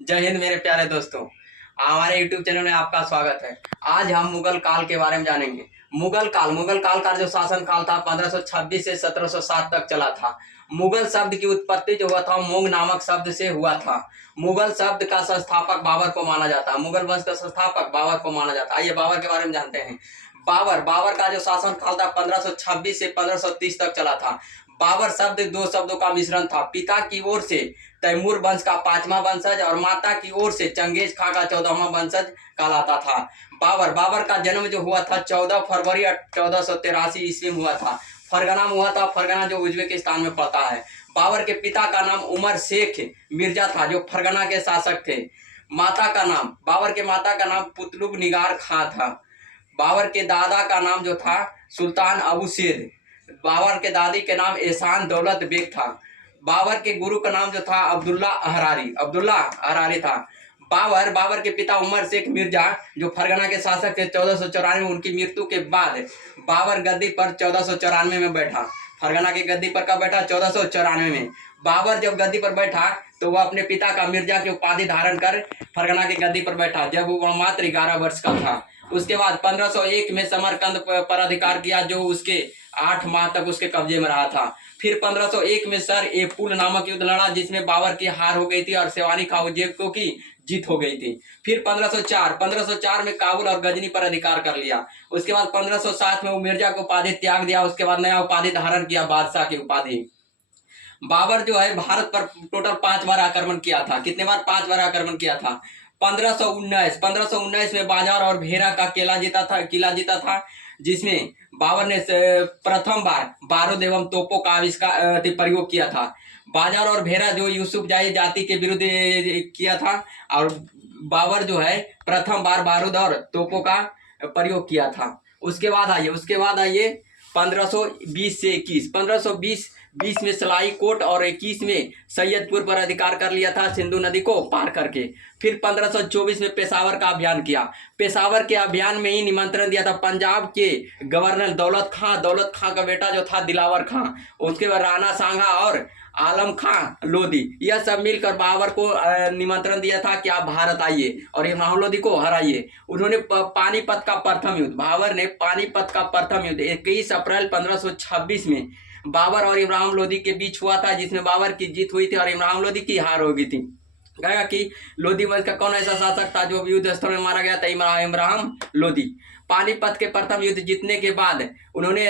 जय हिंद मेरे प्यारे दोस्तों। हमारे YouTube चैनल में आपका स्वागत है। आज हम मुगल काल के बारे में जानेंगे। मुगल काल का जो शासन काल था 1526 से 1707 तक चला था। मुगल शब्द की उत्पत्ति जो हुआ था मोंग नामक शब्द से हुआ था। मुगल शब्द का संस्थापक बाबर को माना जाता है। मुगल वंश का संस्थापक बाबर को माना जाता है। आइए बाबर के बारे में जानते हैं। बाबर का जो शासन काल था 1526 से 1530 तक चला था। बाबर शब्द दो शब्दों का मिश्रण था। पिता की ओर से तैमूर वंश का 5वां वंशज और माता की ओर से चंगेज खां का 14वां वंशज कहलाता था। बाबर का जन्म जो हुआ था 14 फरवरी 1483 ईस्वी में हुआ था। फरगना में हुआ था। फरगना जो उज्बेकिस्तान में पड़ता है। बाबर के पिता का नाम उमर शेख मिर्जा था जो फरगना के शासक थे। बाबर के माता का नाम पुतलुग निगार खां था। बाबर के दादा का नाम जो था सुल्तान अबू शेर। बाबर के दादी के नाम एहसान दौलत बेग था। बाबर के गुरु का नाम जो था अब्दुल्ला अहरारी था। बाबर के पिता उमर शेख मिर्जा जो फरगना के शासक थे 1494 में, उनकी मृत्यु के बाद बाबर गद्दी पर 1494 में बैठा। फरगना की गद्दी पर कब बैठा? 1494 में। बाबर जब गद्दी पर बैठा तो वह अपने पिता का मिर्जा की उपाधि धारण कर फरगना की गद्दी पर बैठा जब वो मात्र 11 वर्ष का था। उसके बाद 1501 में समरकंद पर अधिकार किया जो उसके 8 माह तक उसके कब्जे में रहा था। फिर 1501 में सर ए पुल नामक युद्ध लड़ा जिसमें बाबर की हार हो गई थी और सेवानी खाउजेको की जीत हो गई थी। फिर 1504 में काबुल और गजनी पर अधिकार कर लिया। उसके बाद 1507 में वो मिर्जा को उपाधि त्याग दिया। उसके बाद नया उपाधि धारण किया, बादशाह की उपाधि। बाबर जो है भारत पर टोटल 5 बार आक्रमण किया था। कितने बार? 5 बार आक्रमण किया था। 1519 में बाजार और भेरा का किला जीता था जिसमें बाबर ने प्रथम बार बारूद एवं तोपों का आविष्कार प्रयोग किया था। बाजार और भेरा जो यूसुफ जाही जाति के विरुद्ध किया था और बाबर जो है प्रथम बार बारूद और तोपों का प्रयोग किया था। उसके बाद आइए 1520 से 21। 1520 में सलाई कोट और 21 में सैयदपुर पर अधिकार कर लिया था सिंधु नदी को पार करके। फिर 1524 में पेशावर का अभियान किया। पेशावर के अभियान में ही निमंत्रण दिया था पंजाब के गवर्नर दौलत खां का बेटा जो था दिलावर खां। उसके बाद राणा सांगा और आलम खां लोधी, यह सब मिलकर बाबर को निमंत्रण दिया था कि आप भारत आइए और इमाम लोधी को हराइए। उन्होंने पानीपत का प्रथम युद्ध, बाबर ने पानीपत का प्रथम युद्ध 21 अप्रैल 1526 में बाबर और इब्राहिम लोधी के बीच हुआ था जिसमें बाबर की जीत हुई थी और इब्राहिम लोधी की हार हो गई थी। कहेगा कि लोधी वंश का कौन ऐसा शासक था जो युद्ध स्थल में मारा गया था? इब्राहिम लोधी। पानीपत के प्रथम युद्ध जीतने के बाद उन्होंने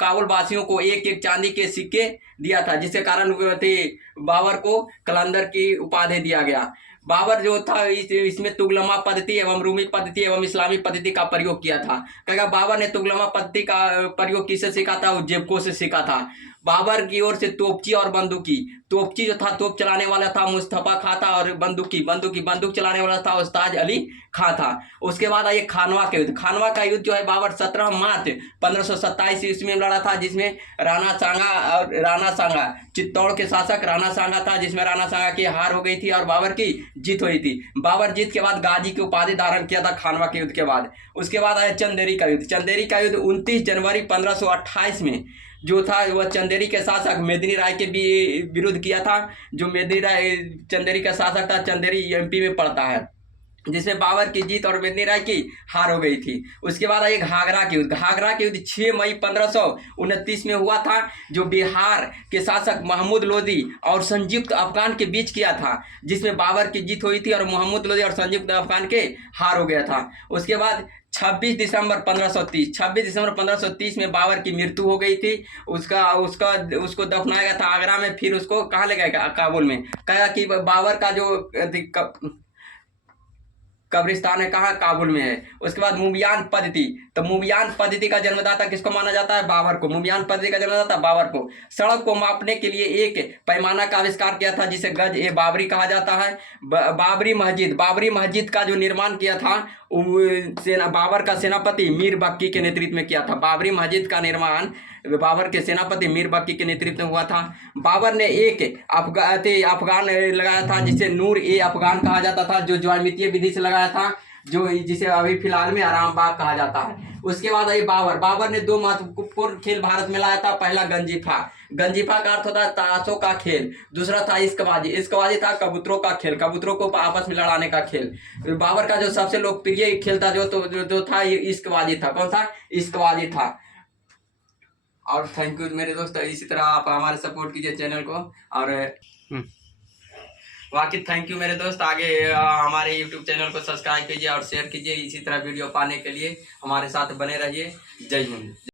काबुल वासियों को एक चांदी के सिक्के दिया था जिसके कारण बाबर को कलंदर की उपाधि दिया गया। बाबर जो था इसमें तुगलमा पद्धति एवं रूमी पद्धति एवं इस्लामी पद्धति का प्रयोग किया था। कहेगा बाबर ने तुगलमा पद्धति का प्रयोग किससे सीखा था? उज्जैबको से सीखा था। बाबर की ओर से तोपची और तोपची जो था तोप चलाने वाला था मुस्तफा खां था और बंदूक चलाने वाला था उस्ताद अली खां था। उसके बाद आइए खानवा का युद्ध जो है बाबर 17 मार्च 1527 ईस्वी में लड़ा था जिसमें राणा सांगा चित्तौड़ के शासक राणा सांगा था जिसमें राणा सांगा की हार हो गई थी और बाबर की जीत हुई थी। बाबर जीत के बाद गाजी की उपाधि धारण किया था खानवा के युद्ध के बाद। उसके बाद आया चंदेरी का युद्ध 29 जनवरी 1528 में जो था वह चंदेरी के शासक मेदिनी राय के भी विरुद्ध किया था। जो मेदिनी राय चंदेरी का शासक था, चंदेरी एमपी में पड़ता है, जिसमें बाबर की जीत और मेदिनी राय की हार हो गई थी। उसके बाद आइए घाघरा के युद्ध 6 मई 1529 में हुआ था जो बिहार के शासक महमूद लोदी और संयुक्त अफगान के बीच किया था जिसमें बाबर की जीत हुई थी और महमूद लोदी और संयुक्त अफगान के हार हो गया था। उसके बाद 26 दिसंबर 1530 में बाबर की मृत्यु हो गई थी। उसको दफनाया गया था आगरा में, फिर उसको कहाँ ले गया? काबुल में। कहा कि बाबर का जो कब्रिस्तान है कहाँ? काबुल में है। उसके बाद मुबियान पद्धति का जन्मदाता किसको माना जाता है? बाबर को। मुबियान पद्धति का जन्मदाता बाबर को। सड़क को मापने के लिए एक पैमाना का आविष्कार किया था जिसे गज ए बाबरी कहा जाता है। बाबरी मस्जिद का जो निर्माण किया था बाबर का सेनापति मीर बक्की के नेतृत्व में किया था। बाबरी मस्जिद का निर्माण बाबर के सेनापति मीर बक्की के नेतृत्व में हुआ था। बाबर ने एक अफगान लगाया था जिसे नूर ए अफगान कहा जाता था जो ज्यामितीय विधि से लगाया था। जो जिसे अभी फिलहाल में आराम बाग कहा जाता है। उसके बाद आई बाबर ने 2 महत्वपूर्ण खेल भारत में लाया था। पहला गंजीफा का अर्थ होता है ताशों का खेल। दूसरा था इश्कबाजी था कबूतरों का खेल, कबूतरों को आपस में लड़ाने का खेल। बाबर का जो सबसे लोकप्रिय खेल था जो था ये इश्कबाजी था। कौन सा? इश्कबाजी था। और थैंक यू मेरे दोस्त, इसी तरह आप हमारे सपोर्ट कीजिए चैनल को। और बाकी थैंक यू मेरे दोस्त, आगे हमारे यूट्यूब चैनल को सब्सक्राइब कीजिए और शेयर कीजिए। इसी तरह वीडियो पाने के लिए हमारे साथ बने रहिए। जय हिंद।